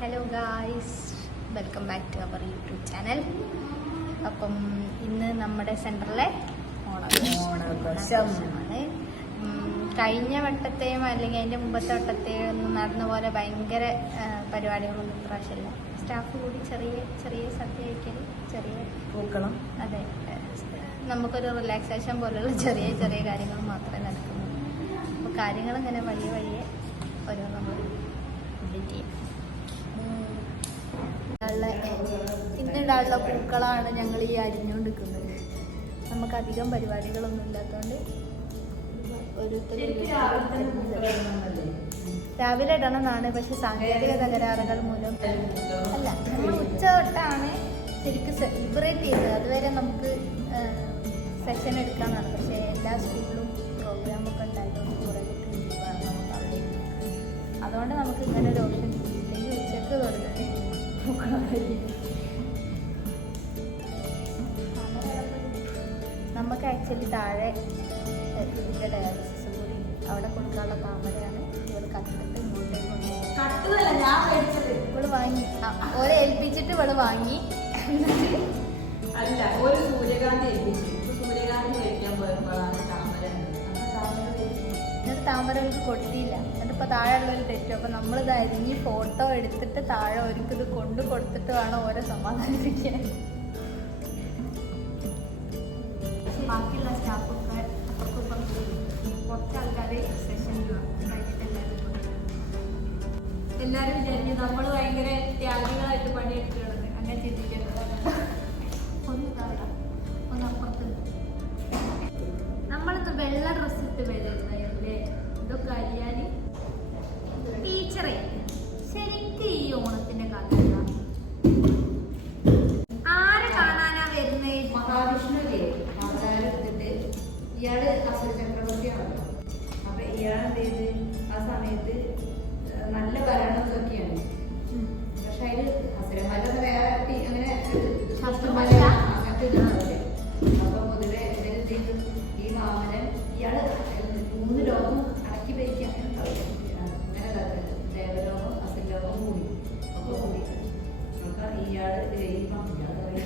Hello guys, welcome back to our YouTube channel. അപ്പം ഇന്ന് നമ്മുടെ സെൻറ്ററിലെ ഓണാഘോഷമാണ്. കഴിഞ്ഞ വട്ടത്തെയും അല്ലെങ്കിൽ അതിൻ്റെ മുമ്പത്തെ വട്ടത്തെയും നടന്ന പോലെ ഭയങ്കര പരിപാടികളൊന്നും ഇപ്രാവശ്യമില്ല. സ്റ്റാഫ് കൂടി ചെറിയ ചെറിയ സദ്യ കഴിക്കൽ, ചെറിയ പൂക്കളം, അതെ, നമുക്കൊരു റിലാക്സേഷൻ പോലുള്ള ചെറിയ ചെറിയ കാര്യങ്ങൾ മാത്രമേ നടക്കുന്നുള്ളൂ. അപ്പോൾ കാര്യങ്ങൾ ഇങ്ങനെ വഴിയെ വഴിയെ ഓരോ നമ്മൾ അപ്ഡേറ്റ് ചെയ്യും. ഇന്നിടാനുള്ള പൂക്കളാണ് ഞങ്ങൾ ഈ അരിഞ്ഞുകൊണ്ടിരിക്കുന്നത്. നമുക്ക് അധികം പരിപാടികളൊന്നും ഇല്ലാത്തതുകൊണ്ട് രാവിലെ ഇടണമെന്നാണ്. പക്ഷെ സാങ്കേതിക തകരാറുകൾ മൂലം അല്ല, നമ്മൾ ഉച്ച തൊട്ടാണ് ശരിക്കും സെലിബ്രേറ്റ് ചെയ്തത്. അതുവരെ നമുക്ക് സെഷൻ എടുക്കാമെന്നാണ്. പക്ഷേ എല്ലാ സ്കൂളിലും പ്രോഗ്രാമൊക്കെ ഉണ്ടായതുകൊണ്ട് കുറേ കുട്ടികൾ ലീവാണ്. നമുക്ക് അവിടെ അതുകൊണ്ട് നമുക്ക് ഇങ്ങനെ ഒരു ഓപ്ഷൻ ഇല്ലെങ്കിൽ ഉച്ചക്ക് തുടങ്ങി നമുക്ക് ആക്ച്വലി താഴെ ഇതിൻ്റെ ഡയാലിസിസ് കൂടി അവിടെ കൊടുക്കാനുള്ള താമരയാണ് ഇവൾ കത്തിട്ട് ഇങ്ങോട്ടേക്ക് കൊണ്ടുപോയി. ഇവള് വാങ്ങി, ഓരെ ഏൽപ്പിച്ചിട്ട് ഇവള് വാങ്ങി. അല്ല, ഒരു സൂര്യകാന്തി സൂര്യകാന്തി കഴിക്കാൻ പോയപ്പോഴാണ് താമര. എന്നിട്ട് താമര അവർക്ക് കൊടുത്തില്ല. എന്നിട്ടിപ്പോൾ താഴെയുള്ളൊരു തെറ്റു. അപ്പം നമ്മളിത് അരിഞ്ഞ് ഫോട്ടോ എടുത്തിട്ട് താഴെ ഒരിക്കത് കൊണ്ട് കൊടുത്തിട്ട് വേണം ഓരോ സമാധാനിപ്പിക്കാൻ. ബാക്കിയുള്ള സ്റ്റാഫൊക്കെ അപ്പുറത്തും കുറച്ച് ആൾക്കാർ സെഷനിൽ കഴിഞ്ഞിട്ട് എല്ലാവരും വിചാരിക്കും നമ്മൾ ഭയങ്കര ത്യാഗികളായിട്ട് പണിയെടുക്കുകയാണ്. അങ്ങനെ ചിന്തിക്കുന്നത് ഒന്നപ്പുറത്ത് നമ്മളിത് വെള്ള ഡ്രസ്സ് ഇട്ട് വരുന്നതല്ലേ ഇതൊക്കെ അറിയാൻ. ടീച്ചറെ ശരിക്കും ഈ ഓണത്തിന്റെ കഥ ആരെ കാണാനാ വരുന്നേ? മഹാവിഷ്ണുവിലെ അവതാരം എടുത്തിട്ട് ഇയാള് അസുര ചക്രവർത്തിയാണല്ലോ. അപ്പൊ ഇയാളെന്ത് ചെയ്ത് ആ സമയത്ത് നല്ല ഭരണമൊക്കെയാണ്. പക്ഷെ അതില് അസുരന്മാരൊക്കെ വേറെ അങ്ങനെ അങ്ങനത്തെ ഇതുണ്ടാവില്ലേ. അപ്പൊ പൊതുവെ ഇവരെന്ത് ചെയ്തു, ഈ വാമനൻ ഇയാള് 3 ലോകം അടക്കി ഭരിക്കാൻ അങ്ങനെ ദേവലോകം അസുരലോകം കൂടി ഒക്കെ കൂടി. അപ്പൊ ഇയാള്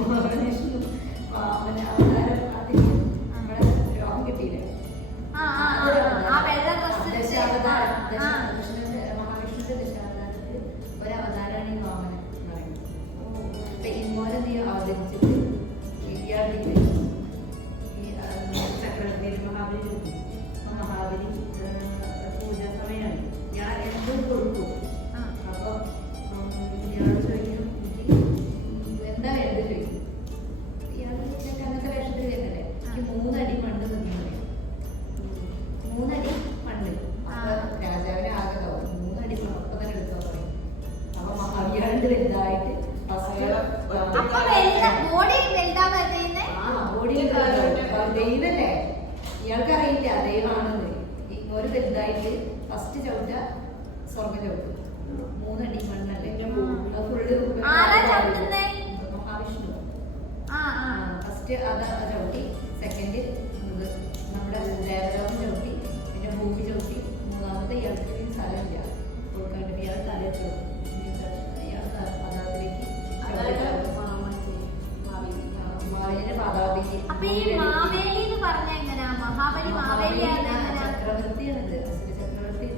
മഹാവിഷ്ണു വാമന അവതാരം അതിന് നമ്മുടെ രോഗം കിട്ടിയില്ലേ, മഹാവിഷ്ണുവിന്റെ ദശാവതാരത്തിൽ ഒരവതാരമാണ് ഈ വാമനൻ എന്ന് പറയുന്നത്. അപ്പൊ ഇങ്ങോട്ട് നീ അവതരിച്ചിട്ട് ഇയാളില്ലേ ഈ ചക്രവർത്തി മഹാബലി മഹാബലി പൂജാ സമയമാണ്. ഞാൻ എന്തും കൊടുക്കും. അപ്പൊ ഇയാൾ ചോദിക്കും എനിക്ക് എന്താ വേണ്ടത് ചോദിക്കും. ഇയാൾ അങ്ങനത്തെ വേഷത്തിൽ വരുന്നല്ലേ, എനിക്ക് 3 അടി മണ്ണ് നിന്ന് പറയും. 3 അടി മണ്ണ്. അപ്പൊ രാജാവിനെ ആകെ തോന്നും 3 അടി ഒപ്പം തന്നെ എടുത്തോ പറയും. അപ്പൊ മഹാബലിയാണ്ട് വലുതായിട്ട് ദൈവല്ലേ, ഇയാൾക്ക് അറിയില്ല ദൈവമാണെന്ന്. ഒരു വലുതായിട്ട് ഫസ്റ്റ് ചവിട്ട സ്വർഗം ചവിട്ടും. 3 അടി മണ്ണല്ലേ ഫുള്ള് മഹാവിഷ്ണു. ഫസ്റ്റ് അത് ചവിട്ടി, സെക്കൻഡ് നമ്മുടെ ദേവലോകം ചവിട്ടി, പിന്നെ ഭൂമി ചവിട്ടി, 3-മത്തെ ഇയാൾക്ക് സ്ഥലമില്ല കൊടുക്കാൻ. ഇയാൾ തലയെത്തു ഇയാൾ പതാകത്തിലേക്ക് ചക്രവർത്തിയാണിത്, ചക്രവർത്തി.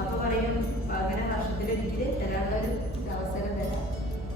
അപ്പൊ പറയും അങ്ങനെ വർഷത്തിലൊരിക്കല് തരാനുള്ള ഒരു അവസരം തരാം.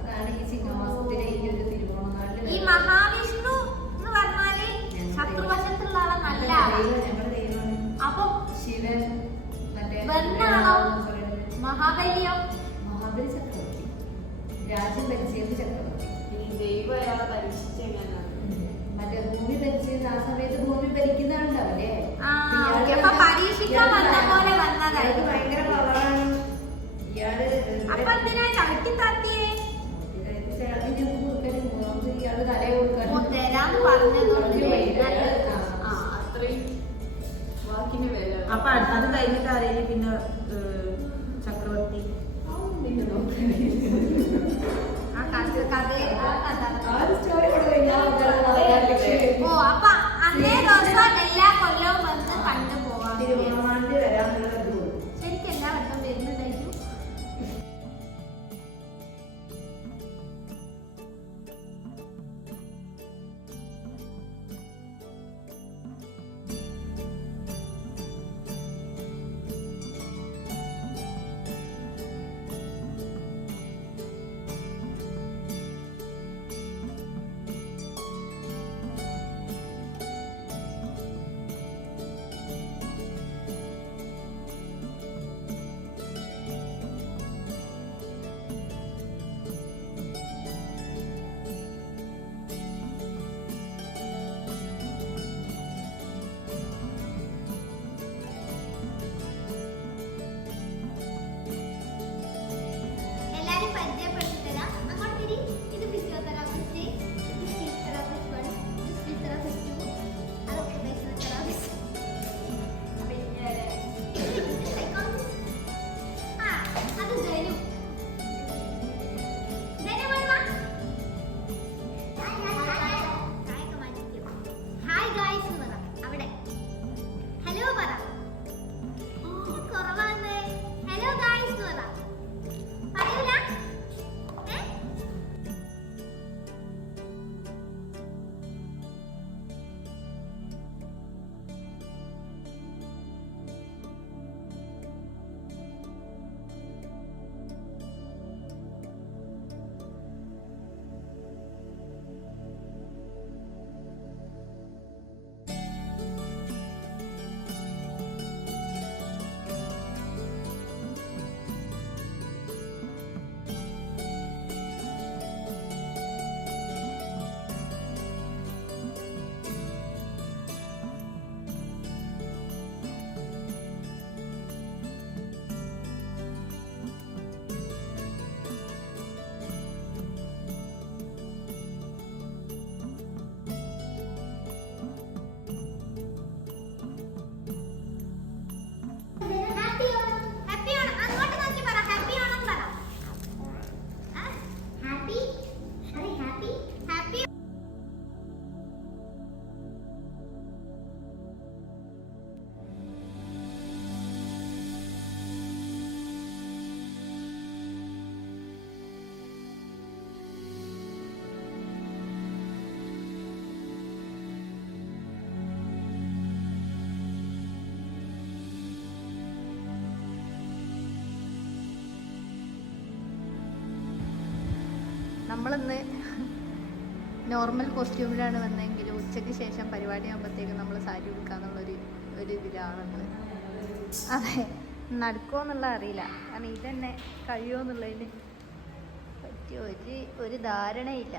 അതാണ് ഈ ചിങ്ങമാസത്തിലെ ഈ ഒരു തിരുവോണനാളില്. ഈ മഹാവിഷ്ണു എന്ന് പറഞ്ഞാല് ശത്രുവശത്തുള്ള ആളെ നല്ല ഞങ്ങളുടെ ദൈവമാണ്. അപ്പൊ ശിവൻ മറ്റേ മഹാബലിയോ? മഹാബലി ചക്രവർത്തി, രാജ്യം ഭരിച്ചത് ചക്രവർത്തി. മറ്റേ ഭൂമി ഭരിച്ചത് ആ സമയത്ത് ഭൂമി ഭരിക്കുന്നുണ്ടാവല്ലേ. അയാൾക്ക് ഭയങ്കര പവറാണ്. ഇയാള് ഇയാള് തലയെ കൊടുക്കാൻ അപ്പൊ അത് കഴിഞ്ഞിട്ട് അറിയില്ല. പിന്നെ ചക്രവർത്തി എല്ലാ കൊല്ലവും വന്ന് കണ്ടുപോവാം. തിരുവോണമാണ്ടി വരാനുള്ള ശരിക്കും എല്ലാ വട്ടം നമ്മളിന്ന് നോർമൽ കോസ്റ്റ്യൂമിലാണ് വന്നതെങ്കിലും ഉച്ചയ്ക്ക് ശേഷം പരിപാടി ആകുമ്പോഴത്തേക്ക് നമ്മൾ സാരി ഉടുക്കാന്നുള്ളൊരു ഇതിലാണ് നമ്മൾ. അതെ, നടക്കുമോ എന്നുള്ളത് അറിയില്ല. കാരണം ഇതന്നെ കഴിയുമോ എന്നുള്ളതിന് പറ്റിയ ഒരു ധാരണയില്ല.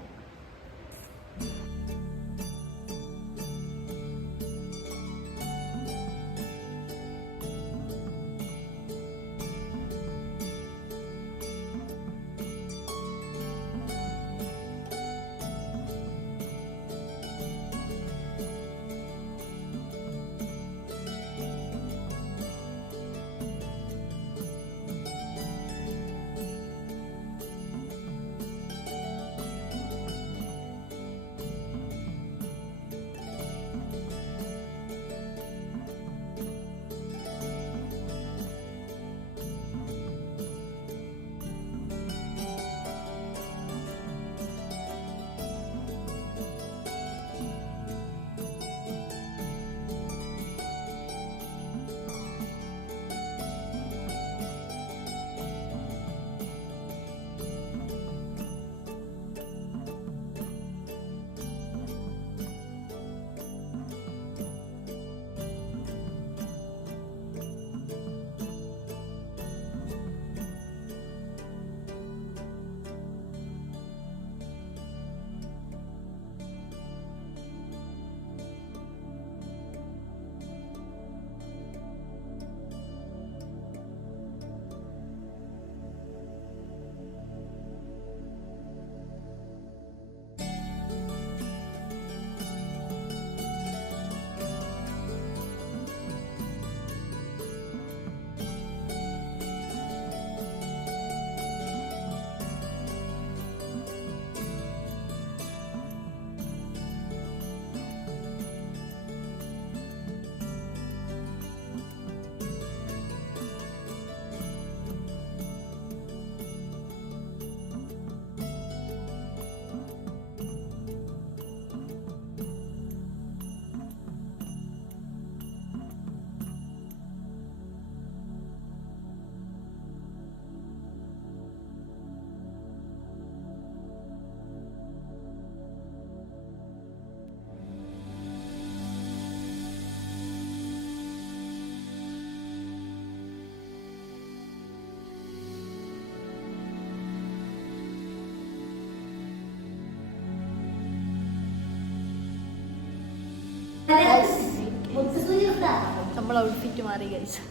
നമ്മൾ ഔട്ട്ഫിറ്റ് മാറി കഴിച്ചു.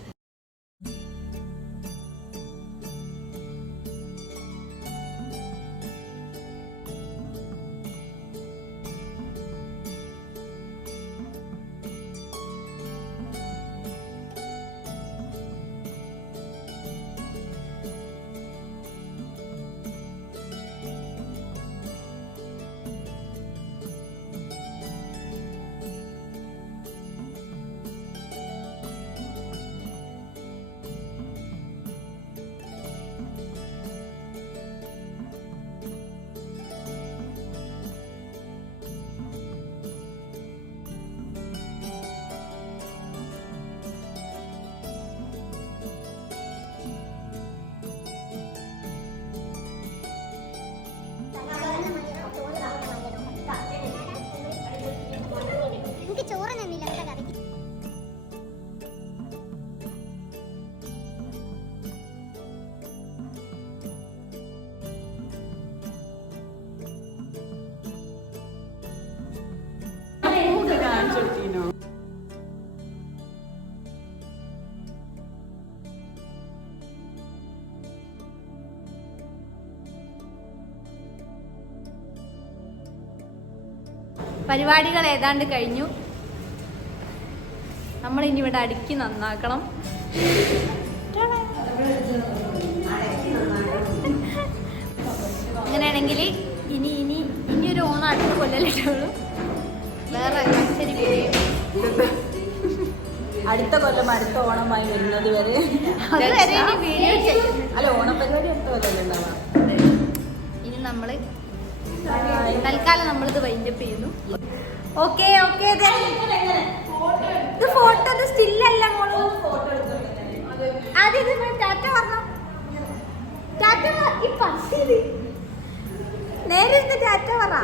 പരിപാടികൾ ഏതാണ്ട് കഴിഞ്ഞു. നമ്മൾ ഇനി ഇവിടെ അടുക്കി നന്നാക്കണം. അങ്ങനെയാണെങ്കിൽ ഇനിയൊരു ഓണം അടുത്ത കൊല്ലല്ലിട്ടുള്ളൂ. വേറെ അടുത്ത കൊല്ലം അടുത്ത ഓണമായി വരുന്നത് വരെ അല്ല ഓണം പരിപാടി അടുത്ത കൊല്ലം ഉണ്ടാവാം. ഇനി നമ്മൾ തൽക്കാലം നമ്മളിത് വൈൻഡപ്പ് ചെയ്യുന്നു. ഓക്കെ ഇത് ഫോട്ടോ സ്റ്റില്ലല്ല മോളൂ. ആദ്യം ടാറ്റ പറഞ്ഞു. ടാറ്റ ഈ പട്ടി നേരെ ഇരുന്ന് ടാറ്റ പറ.